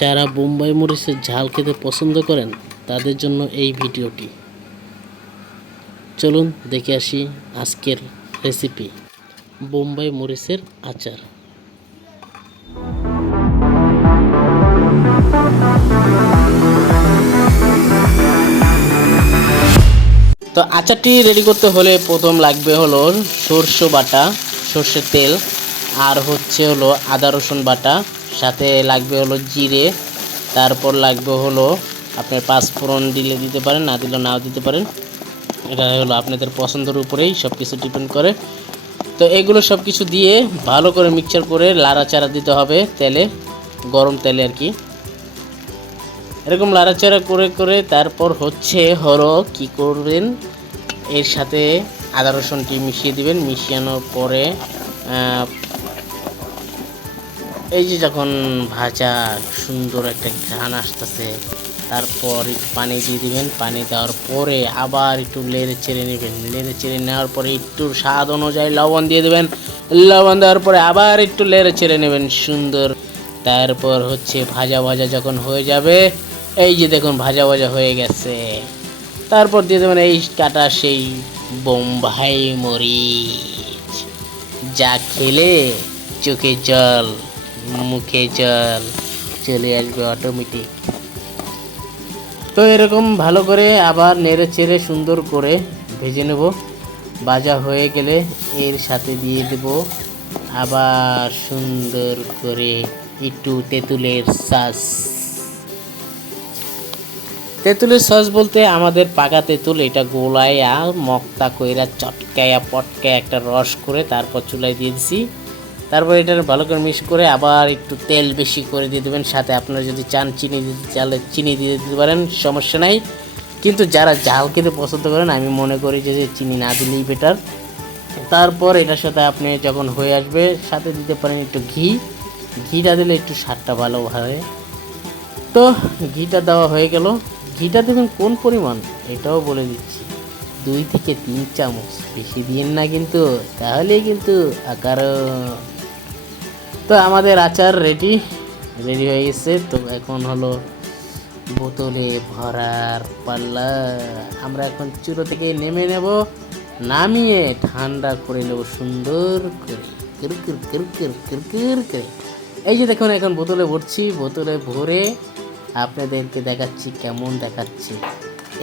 যারা বোম্বাই মরিচের ঝাল খেতে পছন্দ করেন তাদের জন্য এই ভিডিওটি। চলুন দেখে আসি আজকের রেসিপি, বোম্বাই মরিচের আচার। তো আচারটি রেডি করতে হলে প্রথম লাগবে হলো সরষে বাটা, সর্ষের তেল, আর হচ্ছে হলো আদা রসুন বাটা, সাথে লাগবে হলো জিরে, তারপর লাগবে হলো আপনার পাঁচফোড়ন দিলে দিতে পারেন, না দিলে নাও দিতে পারেন। এটা হলো আপনাদের পছন্দের উপরেই সব কিছু ডিপেন্ড করে। তো এগুলো সব কিছু দিয়ে ভালো করে মিক্সচার করে লাড়াচাড়া দিতে হবে তেলে, গরম তেলে আর কি। এরকম লাড়াচাড়া করে করে তারপর হচ্ছে হলো কি করবেন, এর সাথে আদা রসুনটি মিশিয়ে দিবেন। মিশিয়ানোর পরে এই যে যখন ভাজা সুন্দর একটা ঘ্রাণ আসতেছে, তারপর একটু পানি দিয়ে দিবেন। পানি দেওয়ার পরে আবার একটু নেড়ে চেড়ে নেবেন। নেড়ে চেড়ে নেওয়ার পরে একটু স্বাদ অনুযায়ী লবণ দিয়ে দেবেন। লবণ দেওয়ার পরে আবার একটু নেড়ে চেড়ে নেবেন সুন্দর। তারপর হচ্ছে ভাজা ভাজা যখন হয়ে যাবে, এই যে দেখুন ভাজা ভাজা হয়ে গেছে, তারপর দিয়ে দেবেন এই কাটা সেই বোম্বাই মরিচ, যা খেলে চোখে জল, মুখে জল চলে আসবে অটোমেটিক। তো এরকম ভালো করে আবার নেড়ে চেড়ে সুন্দর করে ভেজে নেব। ভাজা হয়ে গেলে এর সাথে দিয়ে দেব আবার সুন্দর করে একটু তেঁতুলের সস। তেঁতুলের সস বলতে আমাদের পাকা তেঁতুল, এটা গোলাইয়া মক্তা কইরা চটকায়া পটকায়া একটা রস করে তারপর চুলায় দিয়ে দিছি। তারপর এটা ভালো করে মিক্স করে আবার একটু তেল বেশি করে দিয়ে দেবেন। সাথে আপনারা যদি চান চিনি দিতে চাইলে চিনি দিয়ে দিতে পারেন, সমস্যা নাই। কিন্তু যারা ঝাল খেতে পছন্দ করেন আমি মনে করি যে চিনি না দিলেই বেটার। তারপর এটার সাথে আপনি যখন হয়ে আসবে সাথে দিতে পারেন একটু ঘি। ঘিটা দিলে একটু স্বাদটা ভালো হয়। তো ঘিটা দেওয়া হয়ে গেল। ঘিটা দেবেন কোন পরিমাণ এটাও বলে দিচ্ছি, 2 থেকে 3 চামচ, বেশি দিন না কিন্তু, তাহলেই কিন্তু আকার। তো আমাদের আচার রেডি হয়ে গেছে। তো এখন হলো বোতলে ভরার পাল্লা। আমরা এখন চুলো থেকে নেমে নেব, নামিয়ে ঠান্ডা করে নেব সুন্দর করে, কিরকির কিরকির কিরকির করে। এই যে দেখুন এখন বোতলে ভরছি, বোতলে ভরে আপনাদেরকে দেখাচ্ছি কেমন দেখাচ্ছে।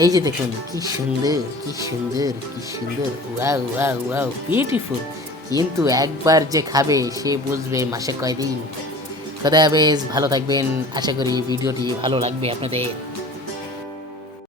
এই যে দেখুন কি সুন্দর, কি সুন্দর, কি সুন্দর, ওয়াও ওয়াও ওয়াও, বিউটিফুল। কিন্তু একবার যে খাবে সে বুঝবে মাসে কয়দিন। খোদা হাফেজ, ভালো থাকবেন। আশা করি ভিডিওটি ভালো লাগবে আপনাদের।